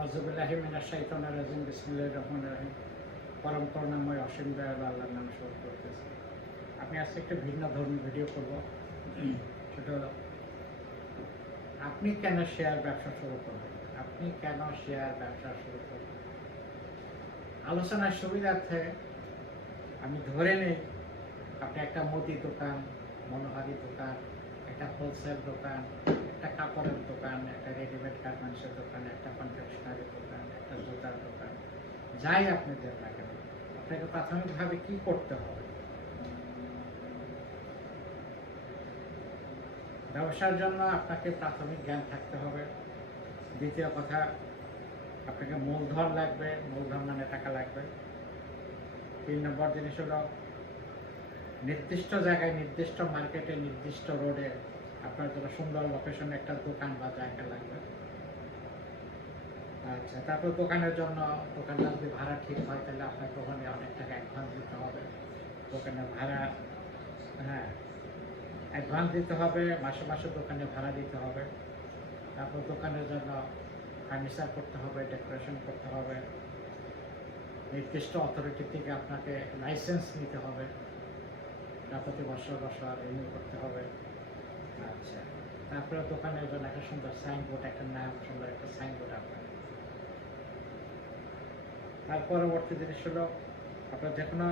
আউযুবিল্লাহি মিনাশ শাইতানির রাজিম বিসমিল্লাহির রহমানির রহিম। পরম করুণাময় অসীম দয়ালু আল্লাহর নামে শুরু করতেছি। আমি আজকে একটা ভিন্ন ধর্মী ভিডিও করব। সেটা হলো, আপনি কেন শেয়ার ব্যবসা শুরু করবেন? আপনি কেন শেয়ার ব্যবসা শুরু করবেন? আলোচনার সুবিধার্থে আমি ধরে নিই আপনি একটা মুদি দোকান, মনোহারি দোকান, একটা হোলসেল দোকান, একটা কাপড়ের দোকান, একটা রেডিমেড গার্মেন্টসের দোকান, একটা কনফেকশনারি দোকান, একটা জুতার দোকান, যাই আপনি দেন না কেন, আপনাকে প্রাথমিকভাবে কি করতে হবে? ব্যবসার জন্য আপনাকে প্রাথমিক জ্ঞান থাকতে হবে। দ্বিতীয় কথা, আপনাকে মূলধন লাগবে, মূলধন মানে টাকা লাগবে। 3 নম্বর জিনিস হলো, নির্দিষ্ট জায়গায়, নির্দিষ্ট মার্কেটে, নির্দিষ্ট রোডে আপনার জন্য সুন্দর লোকেশনে একটা দোকান বা জায়গা লাগবে। আচ্ছা, তারপর দোকানের জন্য, দোকানটা যদি ভাড়া ঠিক হয় তাহলে আপনাকে ওখানে অনেক টাকা অ্যাডভান্স দিতে হবে। দোকানের ভাড়া, হ্যাঁ, অ্যাডভান্স দিতে হবে, মাসে মাসে দোকানে ভাড়া দিতে হবে। তারপর দোকানের জন্য ফার্নিচার করতে হবে, ডেকোরেশন করতে হবে, নির্দিষ্ট অথরিটি থেকে আপনাকে লাইসেন্স নিতে হবে, প্রতি বছর বছর রিনিউ করতে হবে। আচ্ছা, তারপরে দোকানের জন্য একটা সুন্দর সাইনবোর্ড, একটা নাম, সুন্দর একটা সাইনবোর্ড আপনার। তার পরবর্তী জিনিস হলো, আপনার যে কোনো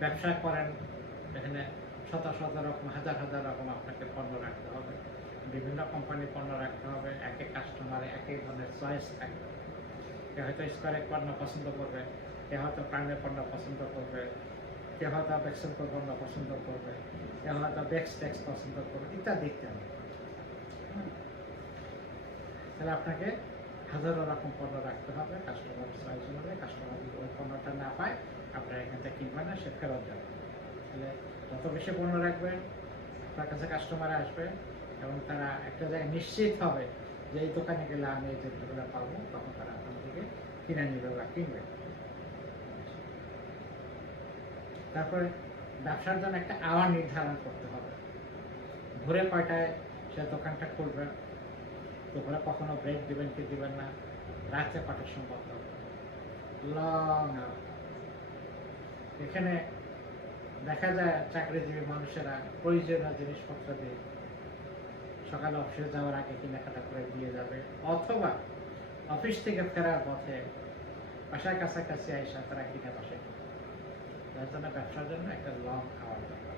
ব্যবসা করেন, এখানে শত শত রকম, হাজার হাজার রকম আপনাকে পণ্য রাখতে হবে, বিভিন্ন কোম্পানির পণ্য রাখতে হবে। এক এক কাস্টমারে এক এক ধরনের চয়েস থাকবে। কেউ হয়তো স্কোয়ারের পণ্য পছন্দ করবে, কেউ হয়তো প্রাণের পণ্য পছন্দ করবে, কেউ হয়তো বেক্সেলকো পণ্য পছন্দ করবে, কেউ হয়তো বেক্স টেক্স পছন্দ করবে, ইত্যাদি ইত্যাদি। তাহলে আপনাকে হাজারো রকম পণ্য রাখতে হবে কাস্টমার চয়েস অনুযায়ী। কাস্টমার যদি ওই পণ্যটা না পায়, আপনার এখান থেকে কিনবেন না, সে ফেরত যাবে। তাহলে যত বেশি পণ্য রাখবেন, আপনার কাছে কাস্টমার আসবে এবং তারা একটা জায়গায় নিশ্চিত হবে যে এই দোকানে গেলে আমি এই জিনিসগুলো পাবো, তখন তারা আপনার থেকে কিনে নেবে বা কিনবে। তারপরে ব্যবসার জন্য একটা আওয়ার নির্ধারণ করতে হবে। ভোরে কয়টায় সে দোকানটা খুলবে, দুপুরে কখনো ব্রেক দিবেন কি দিবেন না, রাত্রে কটার সময় বন্ধ হবে, লং আওয়ার। এখানে দেখা যায় চাকরিজীবী মানুষেরা প্রয়োজনীয় জিনিসপত্র দিয়ে সকালে অফিসে যাওয়ার আগে কেনাকাটা করে দিয়ে যাবে, অথবা অফিস থেকে ফেরার পথে বাসার কাছাকাছি আইসা তারা কিনে বসে। যার জন্য ব্যবসার জন্য একটা লং আওয়ার দরকার।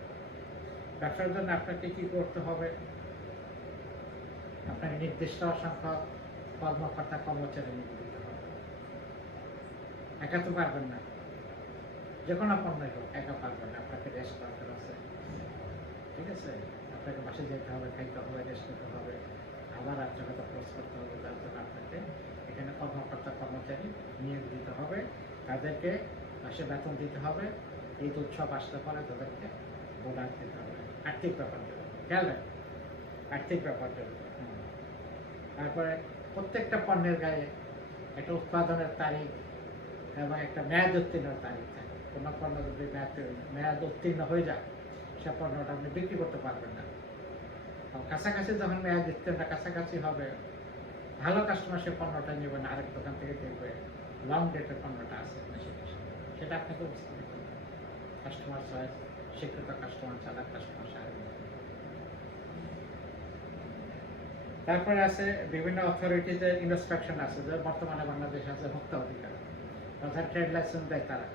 ব্যবসার জন্য আপনাকে কি করতে হবে? আপনাকে নির্দিষ্ট সংখ্যক কর্মকর্তা কর্মচারী নিয়োগ দিতে হবে। একা তো পারবেন না, যে কোনো পণ্যই হোক একা পারবেন না, আপনাকে রেস্ট দরকার আছে। ঠিক আছে, আপনাকে বাসে যেতে হবে, খাইতে হবে, রেস্ট নিতে হবে, আবার রাত্রে হয়তো ক্লোজ করতে হবে। তার জন্য আপনাকে এখানে কর্মকর্তা কর্মচারী নিয়োগ দিতে হবে। তাদেরকে মাসে বেতন দিতে হবে। ঈদ উৎসব আসতে পারে তাদেরকে বোনাস দিতে হবে। আর্থিক ব্যাপার দেবে, খেয়াল রাখবেন, আর্থিক ব্যাপার দেবে। তারপরে প্রত্যেকটা পণ্যের গায়ে একটা উৎপাদনের তারিখ এবং একটা মেয়াদ উত্তীর্ণের তারিখ থাকে। কোনো পণ্য যদি মেয়াদ উত্তীর্ণ হয়ে যায়, সে পণ্যটা আপনি বিক্রি করতে পারবেন না। কাছাকাছি যখন মেয়াদ উত্তীর্ণটা কাছাকাছি হবে, ভালো কাস্টমার সে পণ্যটা নেবে না, আরেক দোকান থেকে দেখবে লং ডেটের পণ্যটা আছে না, সেটা আপনাকে বুঝতে হবে। কাস্টমার চয়েস, শিক্ষিত কাস্টমার, চালাক কাস্টমার, সাহায্য। তারপরে আছে বিভিন্ন অথরিটিদের ইন্সপেকশন আছে, যে বর্তমানে বাংলাদেশ আছে ভোক্তা অধিকার, অর্থাৎ ট্রেড লাইসেন্স দেয় তারা।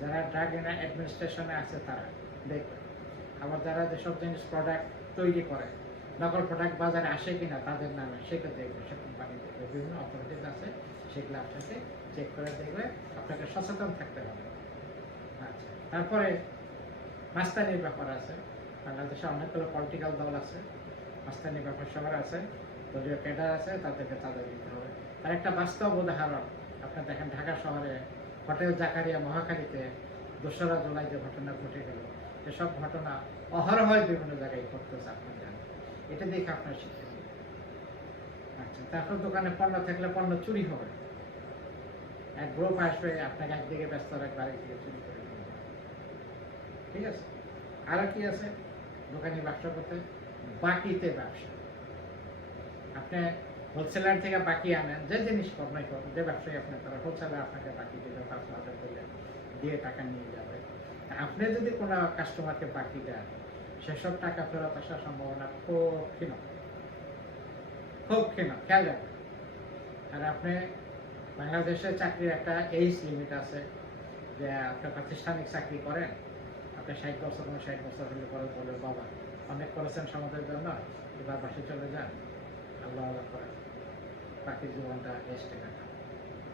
যারা ড্রাগ অ্যাডমিনিস্ট্রেশনে আছে তারা দেখবে। আবার যারা যেসব জিনিস প্রোডাক্ট তৈরি করে, নকল প্রোডাক্ট বাজারে আসে কিনা তাদের নামে, সেটা দেখবে, সে কোম্পানি দেখবে। বিভিন্ন অথরিটিস আছে, সেগুলো আপনাকে চেক করে দেখবে। আপনাকে সচেতন থাকতে হবে। আচ্ছা, তারপরে মাস্তানির ব্যাপার আছে। বাংলাদেশে অনেকগুলো পলিটিক্যাল দল আছে, মাস্তানির ব্যাপার সবার আছে, দলীয় ক্যাডার আছে, তাদেরকে চাঁদা দিতে হবে। আর একটা বাস্তব উদাহরণ, আপনার দেখেন ঢাকা শহরে হোটেল জাকারিয়া মহাখালীতে 2রা জুলাই যে ঘটনা ঘটে গেল, এসব ঘটনা অহরহ বিভিন্ন জায়গায় ঘটতেছে, আপনার জানেন। এটা দেখে আপনার শিক্ষা নেই। আচ্ছা, তারপর দোকানে পণ্য থাকলে পণ্য চুরি হবে। এক গ্রুপ আসবে, আপনাকে একদিকে ব্যস্ত রাখবে, আরেকদিকে চুরি করে নিয়ে যাবে। ঠিক আছে, আরো কি আছে দোকানি ব্যবসা করতে? বাকিতে ব্যবসা। আপনি হোলসেলার থেকে বাকি আনেন, যে জিনিস করেন যে ব্যবসায়ী আপনি করেন, হোলসেলার আপনাকে বাকি দেবে 5,000 করে দিয়ে টাকা নিয়ে যাবে। আপনি যদি কোনো কাস্টমারকে বাকি দেন, সেসব টাকা ফেরত আসার সম্ভাবনা খুব ক্ষীণ, খুব ক্ষীণ, খেয়াল রাখবেন। আর আপনি বাংলাদেশে চাকরির একটা এইজ লিমিট আছে, যে আপনি প্রাতিষ্ঠানিক চাকরি করেন, আপনি 60 বছর 60 বছর হলে পরে বলে বাবা অনেক করেছেন সমাজের জন্য, এবার বাসে চলে যান, আল্লাহ আল্লাহ করেন, বাকি জীবনটা রেস্টে রাখা।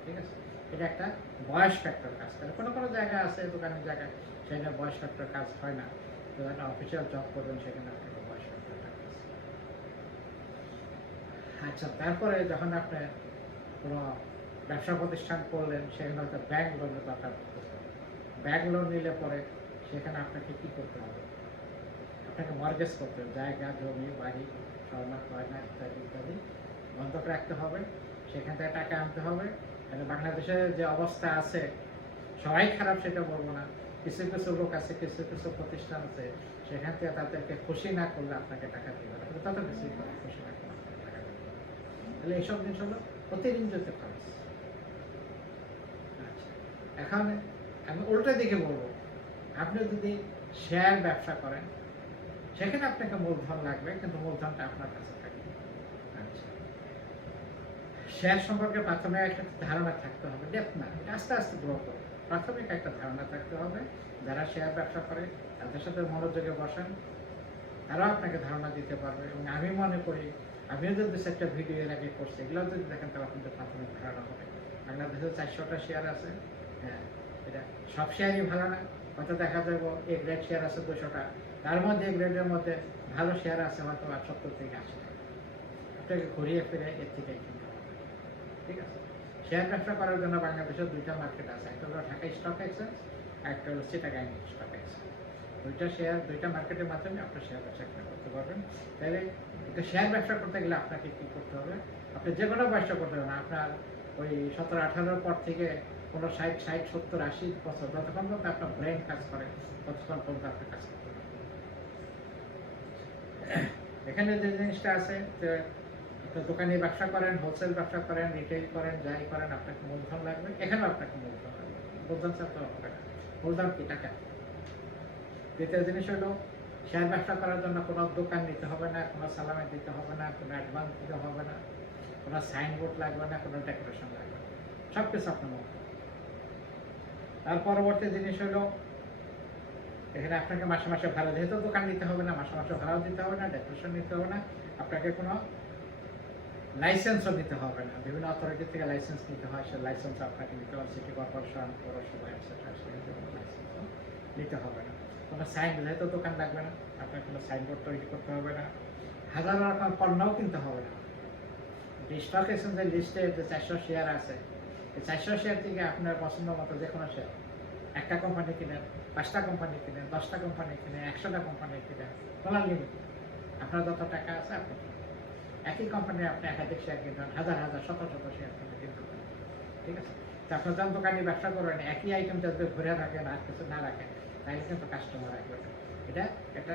ঠিক আছে, এটা একটা বয়স ফ্যাক্টর কাজ করে। কোনো কোনো জায়গা আছে, দোকানের জায়গায় সেখানে বয়স ফ্যাক্টর কাজ হয় না। তো একটা অফিসিয়াল জব করবেন, সেখানে আপনাকে বয়স ফ্যাক্টরটা কাজ করে। আচ্ছা, তারপরে যখন আপনি কোনো ব্যবসা প্রতিষ্ঠান করলেন, সেখানে হয়তো ব্যাংক লোনের দরকার পড়তেছে। ব্যাংক লোন নিলে পরে সেখানে আপনাকে কী করতে হবে? আপনাকে মর্গেজ করতে হবে, জায়গা জমি বাড়ি স্বর্ণ গয়না ইত্যাদি ইত্যাদি বন্ধক রাখতে হবে, সেখান থেকে টাকা আনতে হবে। মানে বাংলাদেশের যে অবস্থা আছে, সবাই খারাপ সেটা বলবো না, কিছু কিছু লোক আছে, কিছু কিছু প্রতিষ্ঠান আছে, সেখান থেকে তাদেরকে খুশি না করলে আপনাকে টাকা দেবে না, তত কিছুই করে খুশি না করলে আপনাকে টাকা দেবে। তাহলে এইসব জিনিস হলো প্রতিদিনতে খরচ। আচ্ছা, এখন আমি উল্টা দিকে বলবো, আপনি যদি শেয়ার ব্যবসা করেন, সেখানে আপনাকে মূলধন লাগবে, কিন্তু মূলধনটা আপনার কাছে থাকবে। আচ্ছা, শেয়ার সম্পর্কে প্রাথমিক একটা ধারণা থাকতে হবে, ডেপ না, এটা আস্তে আস্তে গ্রো করবে। প্রাথমিক একটা ধারণা থাকতে হবে। যারা শেয়ার ব্যবসা করে তাদের সাথে মনোযোগে বসেন, তারাও আপনাকে ধারণা দিতে পারবে। এবং আমি মনে করি, আমিও যদি একটা ভিডিও এর আগে করছি, এগুলো যদি দেখেন তাহলে কিন্তু প্রাথমিক ধারণা হবে। বাংলাদেশে 400টা শেয়ার আছে, হ্যাঁ, এটা সব শেয়ারই ভালো না, হয়তো দেখা যাবো এ গ্রেড শেয়ার আছে 200টা, তার মধ্যে এ গ্রেডের মধ্যে ভালো শেয়ার আছে হয়তো 70 থেকে 80টা। আপনাকে ঘুরিয়ে ফিরে এর থেকে কিনতে হবে। ঠিক আছে, শেয়ার ব্যবসা করার জন্য বাংলাদেশের 2টা মার্কেট আছে, একটা হলো ঢাকা স্টক এক্সচেঞ্জ, একটা হলো চিটাগাং স্টক এক্সচেঞ্জ। 2টা শেয়ার, 2টা মার্কেটের মাধ্যমে আপনার শেয়ার ব্যবসা করতে পারবেন। তাহলে একটা শেয়ার ব্যবসা করতে গেলে আপনাকে কী করতে হবে? আপনি যে কোনো ব্যবসা করতে হবে না, আপনার ওই 17-18 পর থেকে কোনো 60-70-80 বছর যতক্ষণ পর্যন্ত আপনার ব্রেন কাজ করে, ততক্ষণ পর্যন্ত আপনার কাজ করতে হবে। এখানে যে জিনিসটা আছে, যে দোকানে ব্যবসা করেন, হোলসেল ব্যবসা করেন, রিটেল করেন, যাই করেন, আপনাকে মূলধন লাগবে। এখানেও আপনাকে মূলধন লাগবে, মূলধন ছাড়া তো হবে না। মূলধন কি? টাকা। দ্বিতীয় জিনিস হলো, শেয়ার ব্যবসা করার জন্য কোনো দোকান নিতে হবে না, কোনো সালামে দিতে হবে না, কোনো অ্যাডভান্স দিতে হবে না, কোনো সাইনবোর্ড লাগবে না, কোনো ডেকোরেশন লাগবে না, সব কিছু আপনার মতো। তার পরবর্তী জিনিস হলো, এখানে আপনাকে মাসে মাসে ভাড়া, যেহেতু দোকান নিতে হবে না, মাসে মাসে ভাড়াও দিতে হবে না, ডেকোরেশন নিতে হবে না, আপনাকে কোনো লাইসেন্সও নিতে হবে না। বিভিন্ন অথরিটি থেকে লাইসেন্স নিতে হয়, সে লাইসেন্স আপনাকে নিতে হবে, সিটি কর্পোরেশন, পৌরসভা এটসেট্রা, সেখানে লাইসেন্সও নিতে হবে না। কোনো সাইন, যেহেতু দোকান লাগবে না, আপনার কোনো সাইনবোর্ড তৈরি করতে হবে না, হাজার রকম পণ্যও কিনতে হবে না। স্টক এক্সচেঞ্জের লিস্টে যে 400 শেয়ার আছে, এই 400 শেয়ার থেকে আপনার পছন্দ মতো যে কোনো শেয়ার, একটা কোম্পানি কিনেন, 5টা কোম্পানি কিনেন, 10টা কোম্পানি কিনেন, 100টা কোম্পানি কিনেন, কোনো লিমিট। আপনার যত টাকা আছে আপনি একই কোম্পানির আপনি একাধিক শেয়ার কিনবেন, হাজার হাজার শত শত শেয়ার কিনতে পারেন। ঠিক আছে, তো আপনার যখন দোকানে ব্যবসা করবেন, একই আইটেমটা যদি ঘুরে রাখেন আর কিছু না রাখেন, তাহলে কিন্তু কাস্টমার রাখবে না। এটা একটা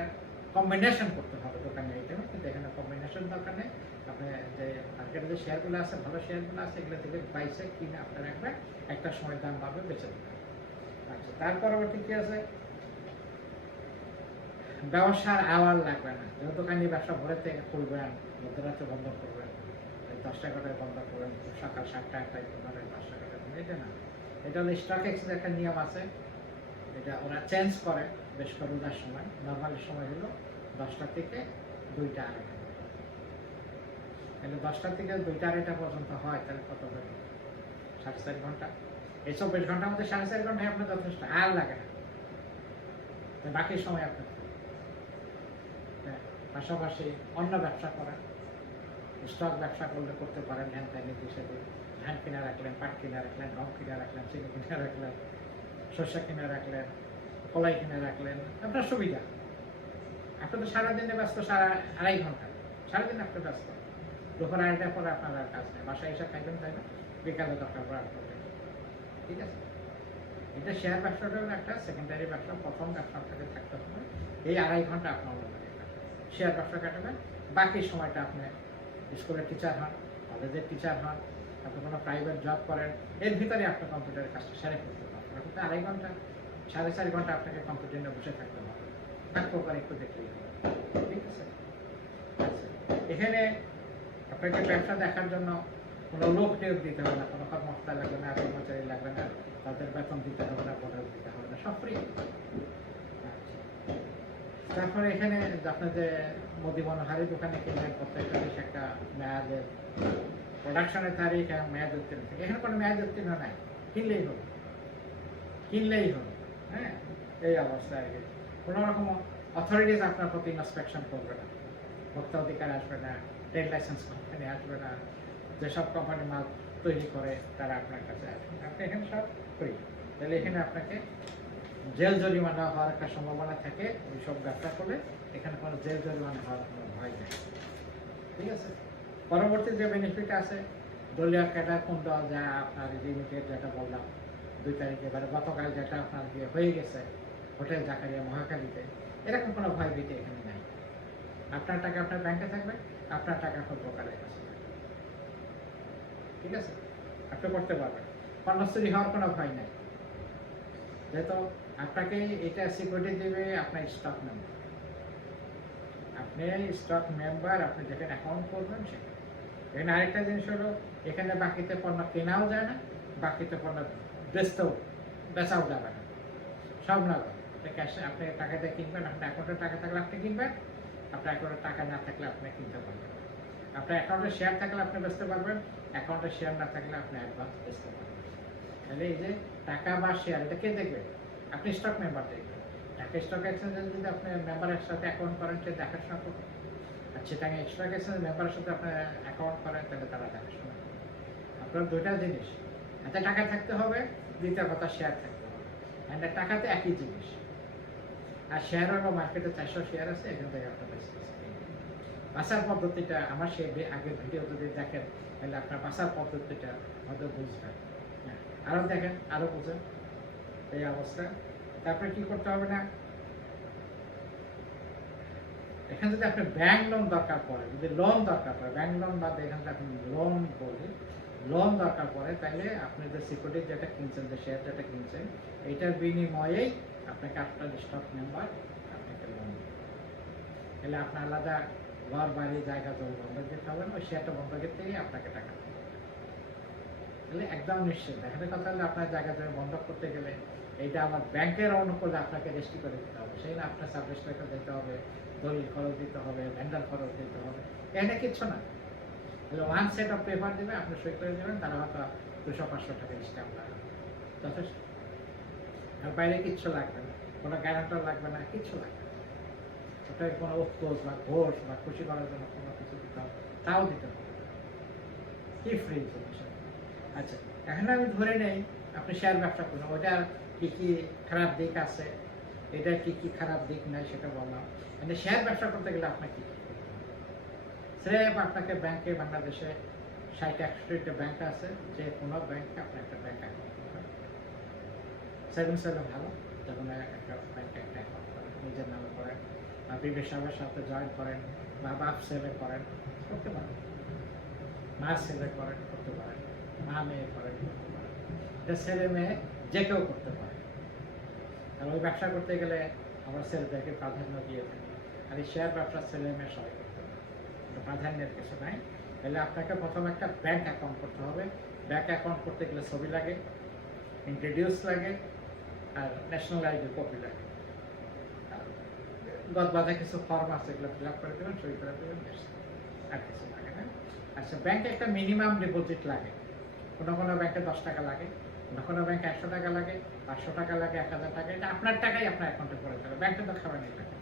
কম্বিনেশন করতে হবে দোকানের আইটেমে, কিন্তু এখানে কম্বিনেশন দরকার নেই। আপনি যে মার্কেটে যে শেয়ারগুলো আছে, ভালো শেয়ারগুলো আছে, এগুলো থেকে বাইসে কিনে আপনি রাখবেন, একটা সময় দাম পাবে, বেঁচে দেবেন। আচ্ছা, তার পরবর্তী কি আছে? ব্যবসার আওয়াল লাগবে না। যেহেতু দোকানি ব্যবসা ভোরের থেকে খুলবেন, মধ্যরাত্রে বন্ধ করবেন, 10টা টাকায় বন্ধ করবেন, সকাল 7টা 8টায় করবেন, 5টা টাকা, এটা না। এটা হলো স্টক এক্সচেঞ্জের একটা নিয়ম আছে, এটা ওরা চেঞ্জ করে বেশ করে রোজার সময়। নর্মাল সময় হলো 10টা থেকে 2টা 2:30। তাহলে 10টা থেকে 2টা 2:30 পর্যন্ত হয়, তাহলে কত হবে? 4.5 ঘন্টা। এই 24 ঘন্টার মধ্যে 4.5 ঘন্টায় আপনার যথেষ্ট, আর লাগে না। বাকি সময় আপনার পাশাপাশি অন্য ব্যবসা করা, স্টক ব্যবসা করলে করতে পারেন। ধান তাইনি হিসেবে ধান কিনে রাখলেন, পাট কিনে রাখলেন, গম কিনে রাখলেন, চিনি কিনে রাখলেন, শস্য কিনে রাখলেন, কলাই কিনে রাখলেন, আপনার সুবিধা। আপনি তো সারাদিনে ব্যস্ত, 2.5 ঘন্টা সারাদিন আপনি ব্যস্ত। দুপুর 2:30টার পরে আপনার আর কাজ নেই, বাসায় এসে খাইবেন, তাই না? বিকালে দরকার পড়ে আপনার। ঠিক আছে, এটা শেয়ার ব্যবসাটা হলো একটা সেকেন্ডারি ব্যবসা। প্রথম ব্যবসা আপনাকে থাকতে হবে, এই 2.5 ঘন্টা আপনার শেয়ার ব্যবসা কাটাবেন। বাকি সময়টা আপনি স্কুলের টিচার হন, কলেজের টিচার হন, আপনি কোনো প্রাইভেট জব করেন, এর ভিতরে আপনার কম্পিউটারের কাজটা সেরে ফেলতে পারবেন। আপনি 2.5 ঘন্টা 4.5 ঘন্টা আপনাকে কম্পিউটার নিয়ে বসে থাকতে হবে, এক প্রকার একটু দেখলেই হবে। ঠিক আছে? আচ্ছা, এখানে আপনাকে ব্যবসা দেখার জন্য কোনো লোক নিয়োগ দিতে হবে না, কোনো কর্মকর্তা লাগবে না, কর্মচারী লাগবে না, তাদের বেতন দিতে হবে না, বোনাস দিতে হবে না, সব ফ্রি। তারপরে এখানে আপনার যে মুদি মনোহারি দোকানে কিনবেন, প্রত্যেকটা জিনিস একটা মেয়াদের প্রোডাকশনের তারিখ এবং মেয়াদ উত্তীর্ণ থাকে। এখানে কোনো মেয়াদ উত্তীর্ণ নাই, কিনলেই হলো, কিনলেই হলো। হ্যাঁ, এই অবস্থা আর কি। কোনো রকম অথরিটিজ আপনার প্রতি ইন্সপেকশন করবে না, ভোক্তা অধিকার আসবে না, ট্রেড লাইসেন্স কোম্পানি আসবে না, যেসব কোম্পানি মাল তৈরি করে তারা আপনার কাছে আসবে না। আপনি এখানে সব ফ্রি। তাহলে এখানে আপনাকে জেল জরিমানা হওয়ার একটা সম্ভাবনা থাকে এইসব ব্যবসা করলে, এখানে কোনো জেল জরিমানা হওয়ার কোনো ভয় নেই। ঠিক আছে? পরবর্তী যে বেনিফিট আছে, দলীয় ক্যাডার কোন দল, যা আপনার লিমিটেড যেটা বললাম 2 তারিখে, এবারে গতকাল যেটা আপনার দিয়ে হয়ে গেছে হোটেল জাকারিয়া মহাখালীতে, এরকম কোনো ভয় ভীতি এখানে নাই। আপনার টাকা আপনার ব্যাংকে থাকবে, আপনার টাকা আপনার ব্রোকারের কাছে থাকবে। ঠিক আছে? আপনি করতে পারবেন, কর্মস্থলী হওয়ার কোনো ভয় নাই। যেহেতু আপনাকে এটা সিকিউরিটি দেবে আপনার স্টক মেম্বার, আপনি স্টক মেম্বার, আপনি যেখানে অ্যাকাউন্ট করবেন সেখানে। এখানে আরেকটা জিনিস হলো, এখানে বাকিতে পণ্য কেনাও যায় না, বাকিতে পণ্য বেচাও যাবে না, সব নগদ। ক্যাশে আপনি টাকা দিয়ে কিনবেন, আপনার অ্যাকাউন্টে টাকা থাকলে আপনি কিনবেন, আপনার অ্যাকাউন্টে টাকা না থাকলে আপনি কিনতে পারবেন। আপনার অ্যাকাউন্টে শেয়ার থাকলে আপনি বেচতে পারবেন, অ্যাকাউন্টে শেয়ার না থাকলে আপনি অ্যাডভান্স বেচতে পারবেন। তাহলে এই যে টাকা বা শেয়ার, এটা কে দেখবে? আপনি স্টক মেম্বার দেখবেন। ঢাকা স্টক এক্সচেঞ্জে যদি আপনি মেম্বারের সাথে অ্যাকাউন্ট করেন, সে দেখাশোনা করবে। আর চিটাগাং স্টক এক্সচেঞ্জ মেম্বারের সাথে আপনার অ্যাকাউন্ট করেন, তাহলে তারা দেখাশোনা করবে। আপনার দুইটা জিনিস, হাতে টাকা থাকতে হবে, দ্বিতীয় কথা শেয়ার থাকতে হবে। অ্যান্ড টাকাতে একই জিনিস। আর শেয়ার হলো মার্কেটে 400 শেয়ার আছে, এখান থেকে আপনার বাসার পদ্ধতিটা আমার সে আগের ভিডিও যদি দেখেন, তাহলে আপনার বাসার পদ্ধতিটা হয়তো বুঝবেন। হ্যাঁ, আরও দেখেন, আরও বুঝেন এই অবস্থা। তারপরে কি করতে হবে না, এখানে যদি আপনি ব্যাংক লোন দরকার পড়ে, যদি লোন দরকার পড়ে, ব্যাংক লোন বাদে এখানে আপনি লোন বলি, লোন দরকার পড়ে, তাহলে আপনি যে সিকিউরিটি যেটা কিনছেন, যে শেয়ার যেটা কিনছেন, এইটার বিনিময়েই আপনাকে আপনার স্টক মেম্বার আপনাকে লোন দেবে। তাহলে আপনার আলাদা ঘর বাড়ি জায়গা জমি বন্ধক দিতে হবে না, ওই শেয়ারটা বন্ধকের থেকেই আপনাকে টাকা দেবে। তাহলে একদম নিশ্চিত। এখানে কথা হলে আপনার জায়গা জমি বন্ধক করতে গেলে এইটা আমার ব্যাংকের অনুকূলে আপনাকে রেজিস্ট্রি করে দিতে হবে, সেই না আপনার সাব রেজিস্ট্রারকে দিতে হবে, দলিল খরচ দিতে হবে, ভেন্ডার খরচ দিতে হবে, এখানে কিচ্ছু না। তাহলে ওয়ান সেট অফ পেপার দেবে, আপনি সই করে দেবেন, তারা হয়তো 200-500 টাকা স্ট্যাম্প লাগবে, যথেষ্ট। আর বাইরে কিচ্ছু লাগবে না, কোনো গ্যারান্টার লাগবে না, কিচ্ছু লাগবে না। আপনাকে কোনো উৎকোচ বা ঘোষ বা খুশি করার জন্য কোনো কিছু দিতে হবে, তাও দিতে হবে, কি ফ্রি জিনিস। আচ্ছা, এখন আমি ধরে নেই আপনি শেয়ার ব্যবসা করুন, ওটার কি কি খারাপ দিক আছে, এটার কি কি খারাপ দিক নাই সেটা বললাম। মানে শেয়ার ব্যবসা করতে গেলে আপনাকে কি করতে হবে? স্রেফ আপনাকে ব্যাংকে, বাংলাদেশে 60-61টা ব্যাংক আছে, যে কোনো ব্যাংকে আপনি একটা ব্যাংক অ্যাকাউন্ট করবেন। সেভিংস হলে ভালো, যখন একটা ব্যাংকে একটা অ্যাকাউন্ট করেন, নিজের নামে করেন, বা বিবেক সাহেবের সাথে জয়েন করেন, বা বাপ সেলে করেন, করতে পারেন, মা সেলে করেন, করতে পারেন, মা মেয়ে করেন, করতে পারেন। এটা ছেলে মেয়ে যে কেউ করতে পারে। আর ওই ব্যবসা করতে গেলে আমরা ছেলেদেরকে প্রাধান্য দিয়ে থাকি, আর এই শেয়ার ব্যবসা ছেলে মেয়ে সবাই করতে পারে, এটা প্রাধান্যের কিছু নাই। তাহলে আপনাকে প্রথমে একটা ব্যাংক অ্যাকাউন্ট করতে হবে। ব্যাংক অ্যাকাউন্ট করতে গেলে ছবি লাগে, ইন্ট্রোডিউস লাগে, আর ন্যাশনাল আইডি কপি লাগে। বাধা কিছু ফর্ম আছে, এগুলো ফিল আপ করে দেবেন, সই করে দেবেন, আর কিছু লাগে না। আচ্ছা, ব্যাংকে একটা মিনিমাম ডিপোজিট লাগে। কোনো কোনো ব্যাংকে 10 টাকা লাগে, কোনো কোনো ব্যাংকে 100 টাকা লাগে, 500 টাকা লাগে, 1000 টাকা। এটা আপনার টাকাই আপনার অ্যাকাউন্টে করে দেবে, ব্যাংকে তো খাবেন এই টাকা।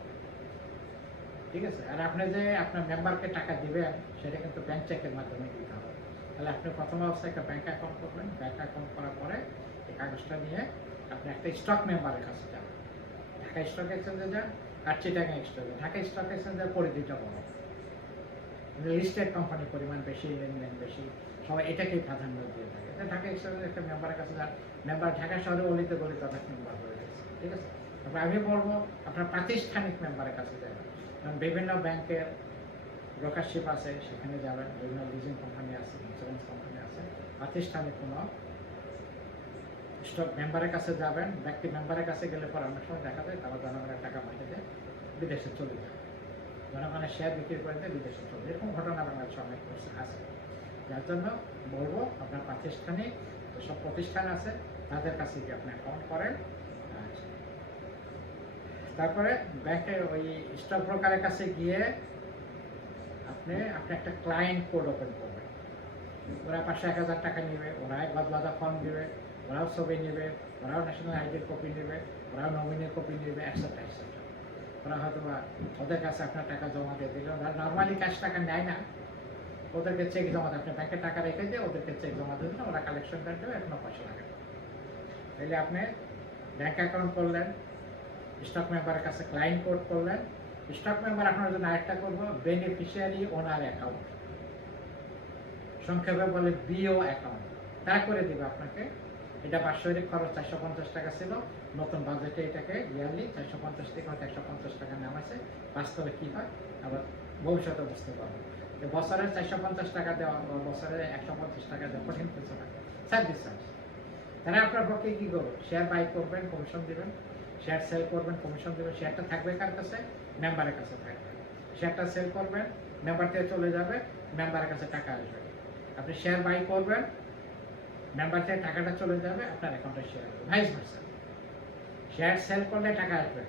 ঠিক আছে? আর আপনি যে আপনার মেম্বারকে টাকা দিবেন, সেটা কিন্তু ব্যাংক চেকের মাধ্যমে দিতে হবে। তাহলে আপনি প্রথম অবস্থায় একটা ব্যাংক অ্যাকাউন্ট করবেন। ব্যাংক অ্যাকাউন্ট করার পরে এই কাগজটা নিয়ে আপনি একটা স্টক মেম্বারের কাছে যাবেন। ঢাকা স্টক এক্সচেঞ্জে যান, আর চিটাগাং এক্সচেঞ্জে। ঢাকা স্টক এক্সচেঞ্জের পরিধিটা বড়, লিস্টেড কোম্পানির পরিমাণ বেশি, লেনদেন বেশি, সবাই এটাকেই প্রাধান্য দিয়ে থাকে। ঢাকা এক্সচেঞ্জের একটা মেম্বারের কাছে যান, মেম্বার ঢাকা শহরে অলিতে গলিতে অনেক মেম্বার হয়ে গেছে। ঠিক আছে? তারপর আমি বলবো আপনার প্রাতিষ্ঠানিক মেম্বারের কাছে যাবেন, কারণ বিভিন্ন ব্যাংকের ব্রোকারশিপ আছে, সেখানে যাবেন, বিভিন্ন লিজিং কোম্পানি আছে, ইন্স্যুরেন্স কোম্পানি আছে, প্রাতিষ্ঠানিক কোনো স্টক মেম্বারের কাছে যাবেন। ব্যক্তি মেম্বারের কাছে গেলে পরে অনেক সময় দেখা যায় তারা জনগণের টাকা পাঠিয়ে বিদেশে চলে যায়, জনগণের শেয়ার বিক্রি করে দিয়ে বিদেশে চলে, এরকম ঘটনা বাংলাদেশে অনেক আছে। যার জন্য বলবো আপনার প্রাতিষ্ঠানিক যেসব প্রতিষ্ঠান আছে তাদের কাছে গিয়ে আপনি অ্যাকাউন্ট করেন। তারপরে ব্যাংকে ওই স্টক ব্রোকারের কাছে গিয়ে আপনি একটা ক্লায়েন্ট কোড ওপেন করবেন। ওরা 500-1000 টাকা নেবে, ওরাই বাদবাদা ফর্ম নেবে, ওরাও ছবি নেবে, ওরাও ন্যাশনাল আইডির কপি নেবে, ওরাও নমিনির কপি নেবে, একসাথে। ওরা হয়তো ওদের কাছে আপনার টাকা জমা দিয়ে দিল। ওরা নর্মালি ক্যাশ টাকা নেয় না, ওদেরকে চেক জমা দেয়। আপনি ব্যাংকে টাকা রেখে দিয়ে ওদেরকে চেক জমা দিয়ে দিলেন, ওরা কালেকশন করে দেবে, এখনো পয়সা লাগে। তাহলে আপনি ব্যাংক অ্যাকাউন্ট করলেন, স্টক মেম্বারের কাছে ক্লায়েন্ট কোড করলেন। স্টক মেম্বার আপনার জন্য আরেকটা করবো, বেনিফিশিয়ারি ওনার অ্যাকাউন্ট, সংক্ষেপে বলে বিও অ্যাকাউন্ট, তারা করে দিবে আপনাকে। এটা বাৎসরিক খরচ 450 টাকা ছিল, নতুন বাজেটে এটাকে ইয়ারলি 450 থেকে হয়তো 150 টাকা নামাইছে। বাস্তবে কী হয় আবার ভবিষ্যতে বুঝতে পারবেন। বছরে 450 টাকা দেওয়া, বছরে 150 টাকা দেওয়া কঠিন কিছু না, সার্ভিস চার্জ। তারা আপনার পক্ষে কী করবেন, শেয়ার বাই করবেন, কমিশন দেবেন, শেয়ার সেল করবেন, কমিশন দেবেন। শেয়ারটা থাকবে কার কাছে? মেম্বারের কাছে থাকবে। শেয়ারটা সেল করবেন, মেম্বার থেকে চলে যাবে, মেম্বারের কাছে টাকা আসবে। আপনি শেয়ার বাই করবেন, মেম্বার থেকে টাকাটা চলে যাবে, আপনার অ্যাকাউন্টে শেয়ার আসবে, ভাইস ভার্সা। শেয়ার সেল করলে টাকা আসবে,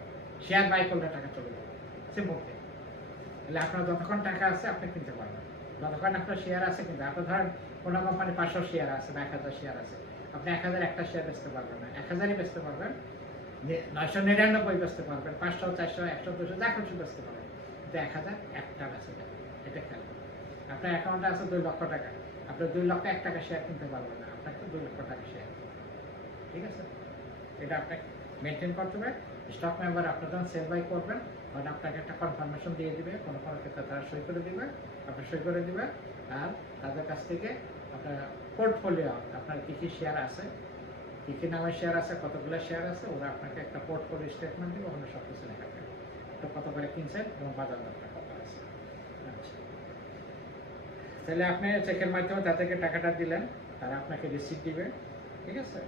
শেয়ার বাই করলে টাকা চলে যাবে, সিম্পল থিং। তাহলে আপনার যতক্ষণ টাকা আছে আপনি কিনতে পারবেন, যতক্ষণ আপনার শেয়ার আছে। কিন্তু আপনি ধরেন কোনো কোম্পানি 500 শেয়ার আছে বা 1000 শেয়ার আছে, আপনি 1000 একটা শেয়ার বেচতে পারবেন না, 1000ই বেচতে পারবেন, 999 বেচতে পারবেন, 500, 400, 100, 200 যা কিছু বেচতে পারবেন, কিন্তু 1000 একটা বেচে যাবে। এটা খেয়াল করবেন। আপনার অ্যাকাউন্টে আছে 2 লক্ষ টাকা, আপনি 2 লক্ষ 1 টাকা শেয়ার কিনতে পারবেন না, আপনাকে 2 লক্ষ টাকা শেয়ার, ঠিক আছে? এটা আপনাকে মেনটেন করতে হবে। স্টক মেম্বার আপনার যখন সেল বাই করবেন তখন আপনাকে একটা কনফার্মেশন দিয়ে দিবে, কোনো ক্ষেত্রে তারা সই করে দিবে, আপনি সই করে দিবেন। আর তাদের কাছ থেকে আপনার পোর্টফোলিও, আপনার কী কী শেয়ার আছে, কী কী নামে শেয়ার আছে, কতগুলো শেয়ার আছে, ওরা আপনাকে একটা পোর্টফোলিও স্টেটমেন্ট দিবে, ওখানে সব কিছু লেখা থাকবে, তো কত করে কিনছেন এবং বাজার দরটা কত আছে। আচ্ছা, তাহলে আপনি চেকের মাধ্যমে তাদেরকে টাকাটা দিলেন, তারা আপনাকে রিসিপ্ট দিবে, ঠিক আছে?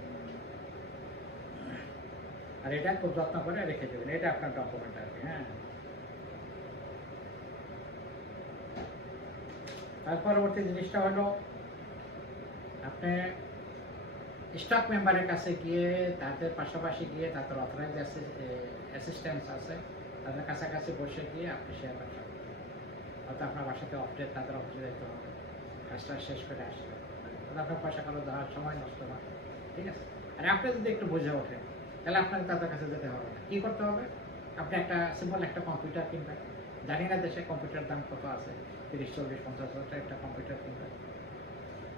আর এটা খুব যত্ন করে রেখে দেবেন, এটা আপনার ডকুমেন্ট আর কি। হ্যাঁ, তার পরবর্তী জিনিসটা হলো আপনি স্টক মেম্বারের কাছে গিয়ে, তাদের পাশাপাশি গিয়ে, তাদের অথরাইজ অ্যাসিস্ট্যান্স আছে, তাদের কাছাকাছি বসে গিয়ে আপনি শেয়ার ব্যবসা করতে হবে। হয়তো আপনার বাসাতে অফিসে, তাদের অফিসে যেতে হবে, কাজটা শেষ করে আসবে, আপনার পয়সা কারো দেওয়ার সময় নষ্ট না, ঠিক আছে? আর আপনি যদি একটু বুঝে ওঠেন তাহলে আপনাকে তাদের কাছে যেতে হবে না। কী করতে হবে? আপনি একটা সিম্পল একটা কম্পিউটার কিনবেন। জানি না দেশে কম্পিউটার দাম কত আছে, 30, 40, 50 হাজার একটা কম্পিউটার কিনবেন।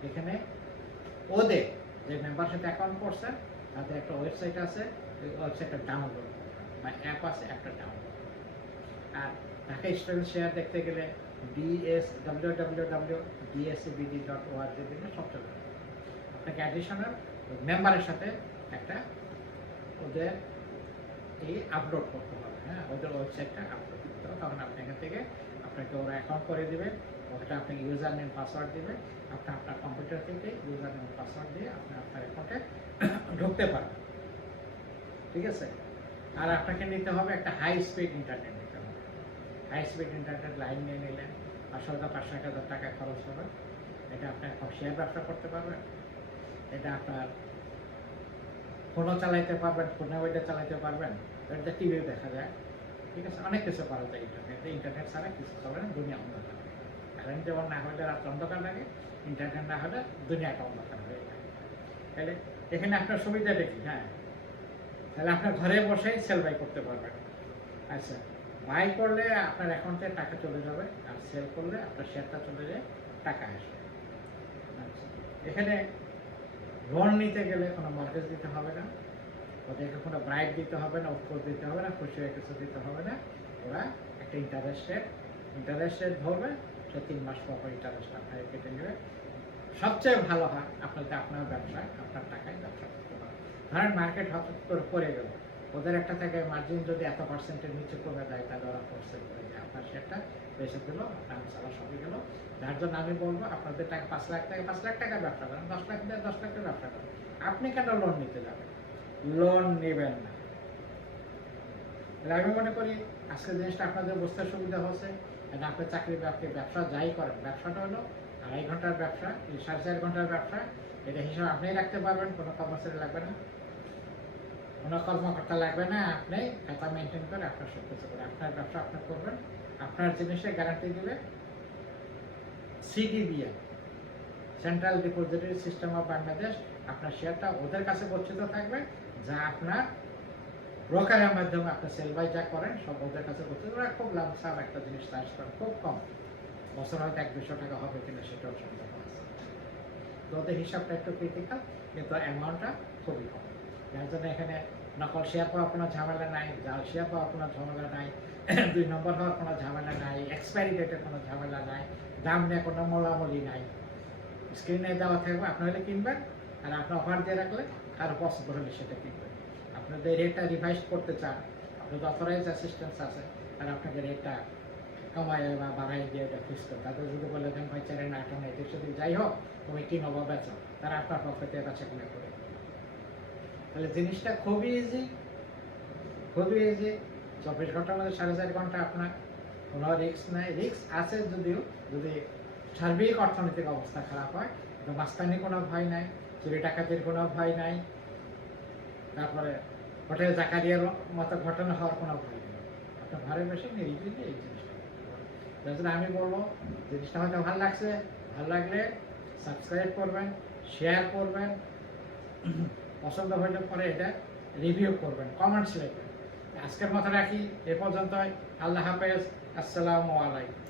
এখানে ওদের যে মেম্বার সাথে অ্যাকাউন্ট করছেন তাদের একটা ওয়েবসাইট আছে, ওই ওয়েবসাইটটা ডাউনলোড বা অ্যাপ আছে, একটা ডাউনলোড। আর ঢাকা স্টক শেয়ার দেখতে গেলে www.dscbd.org দিলে সবচেয়ে ভালো। আপনাকে অ্যাডিশনাল মেম্বারের সাথে একটা ওদের এই আপলোড করতে হবে। হ্যাঁ, ওদের ওয়েবসাইটটা আপলোড করতে হবে, তখন আপনি এখান থেকে আপনাকে ওরা অ্যাকাউন্ট করে দেবে, ওটা আপনাকে ইউজার নেম পাসওয়ার্ড দেবে, আপনি আপনার কম্পিউটার থেকে ইউজার নেম পাসওয়ার্ড দিয়ে আপনি আপনার অ্যাকাউন্টে ঢুকতে পারবেন, ঠিক আছে? আর আপনাকে নিতে হবে একটা হাই স্পিড ইন্টারনেট নিতে হবে। হাই স্পিড ইন্টারনেট লাইন নিয়ে নিলেন, 500-1000 টাকা খরচ হবে। এটা আপনি এখন শেয়ার ব্যবসা করতে পারবেন, এটা আপনার ফোনও চালাইতে পারবেন, ফোনে ওইটা চালাইতে পারবেন, এটা টিভিও দেখা যায়, ঠিক আছে? অনেক কিছু করা যায় ইন্টারনেটে। ইন্টারনেট ছাড়া কিছু চলে না, দুনিয়া অন্ধকার। কারেন্ট যেমন না হলে রাত অন্ধকার লাগে, ইন্টারনেট না হলে দুনিয়াটা অন্ধকার হয়ে যায়। তাহলে এখানে আপনার সুবিধাটা কি? হ্যাঁ, তাহলে আপনার ঘরে বসেই সেল বাই করতে পারবেন। আচ্ছা, বাই করলে আপনার অ্যাকাউন্টে টাকা চলে যাবে, আর সেল করলে আপনার শেয়ারটা চলে যায়, টাকা আসবে। আচ্ছা, এখানে লোন নিতে গেলে কোনো মর্গেজ দিতে হবে না, ওদেরকে কোনো ব্রাইব দিতে হবে না, উৎকোচ দিতে হবে না, খুশি হয়ে কিছু দিতে হবে না। ওরা একটা ইন্টারেস্ট রেট ধরবে, সে 3 মাস পর ইন্টারেস্ট আপনাকে কেটে নেবে। সবচেয়ে ভালো হয় আপনার ব্যবসায় আপনার টাকায় ব্যবসা করতে পারেন। ধরেন মার্কেট হঠাৎ করে পড়ে গেল, ওদের একটা থেকে মার্জিন যদি এত পার্সেন্টের নিচে কমে যায় তাহলে ওরা ফোর্সে করে যায় আপনার শেয়ারটা বেঁচে দিল, আপনার সারা সবই গেল। যার জন্য আমি বলবো আপনাদের টাকা 5 লাখ টাকা 5 লাখ টাকার ব্যবসা করেন, 10 লাখ দিয়ে 10 লাখের ব্যবসা করেন। আপনি কেন লোন নিতে যাবেন? লোন নেবেন না। আমি মনে করি আজকের জিনিসটা আপনাদের বুঝতে সুবিধা হচ্ছে। আপনার চাকরি ব্যবসা যাই করেন, ব্যবসাটা হলো 2.5 ঘন্টার ব্যবসা, 4.5 ঘন্টার ব্যবসা। এটা হিসাব আপনি রাখতে পারবেন, কোনো কর্মচারী লাগবে না, কোনো কর্মকর্তা লাগবে না। আপনি খাতা মেনটেন করে আপনার সব কিছু করে আপনার ব্যবসা আপনি করবেন। আপনার জিনিসে গ্যারান্টি দিবে CDBA, central depository system of Bangladesh. আপনার শেয়ারটা ওদের কাছে গচ্ছিত থাকবে, যা আপনার ব্রোকারের মাধ্যমে আপনি সেল বাই যা করেন সব ওদের কাছে গচ্ছিত। ওরা খুব লাভসাম একটা জিনিস চার্জ করেন, খুব কম, বছর হয়তো 1-200 টাকা হবে কিনা সেটাও সম্ভব আছে। তো ওদের হিসাবটা একটু ক্রিটিক্যাল, কিন্তু অ্যামাউন্টটা খুবই কম। যার জন্য এখানে নকল শেয়ার পাওয়ার কোনো ঝামেলা নাই, জাল শেয়ার পাওয়ার কোনো ঝামেলা নাই, 2 নম্বর হওয়ার কোনো ঝামেলা নাই, এক্সপায়ারি ডেটের কোনো ঝামেলা নাই, দাম নিয়ে কোনো মোলামুলি নাই। স্ক্রিনে দেওয়া থাকবে, আপনি হলে কিনবেন, আর আপনি অফার দিয়ে রাখলে আরও পছন্দ হলে সেটা কিনবেন। আপনাদের রেটটা রিভাইজ করতে চান, আপনাদের অথরাইজ অ্যাসিস্ট্যান্স আছে, আর আপনাকে রেটটা কমায় বা বাড়াই দিয়ে এটা ফিক্স করে। তাদের যদি বলে দেন ভাই 4 না 8 না 1 যদি যাই হোক তুমি কিনো বা বেচো, তারা আপনার পক্ষে বেচা কিনা করে। তাহলে জিনিসটা খুবই ইজি, খুবই ইজি। 24 ঘন্টার মধ্যে 4.5 ঘন্টা আপনার কোনো রিস্ক নাই। রিস্ক আছে যদিও, যদি সার্বিক অর্থনৈতিক অবস্থা খারাপ হয়, তো মাস্তানি কোনো ভয় নাই, চুরি ডাকাতির কোনো ভয় নাই, তারপরে হোটেল জাকারিয়ার মতো ঘটনা হওয়ার কোনো ভয় নেই। আপনার ঘরে বসে নিরিবিলি এই জিনিসটা। তার জন্য আমি বলবো জিনিসটা হয়তো ভালো লাগছে, ভালো লাগলে সাবস্ক্রাইব করবেন, শেয়ার করবেন, পছন্দ হলে পরে এটা রিভিউ করবেন, কমেন্টস লিখবেন। আজকের মতো রাখি এ পর্যন্তই। আল্লাহ হাফেজ, আসসালামু আলাইকুম।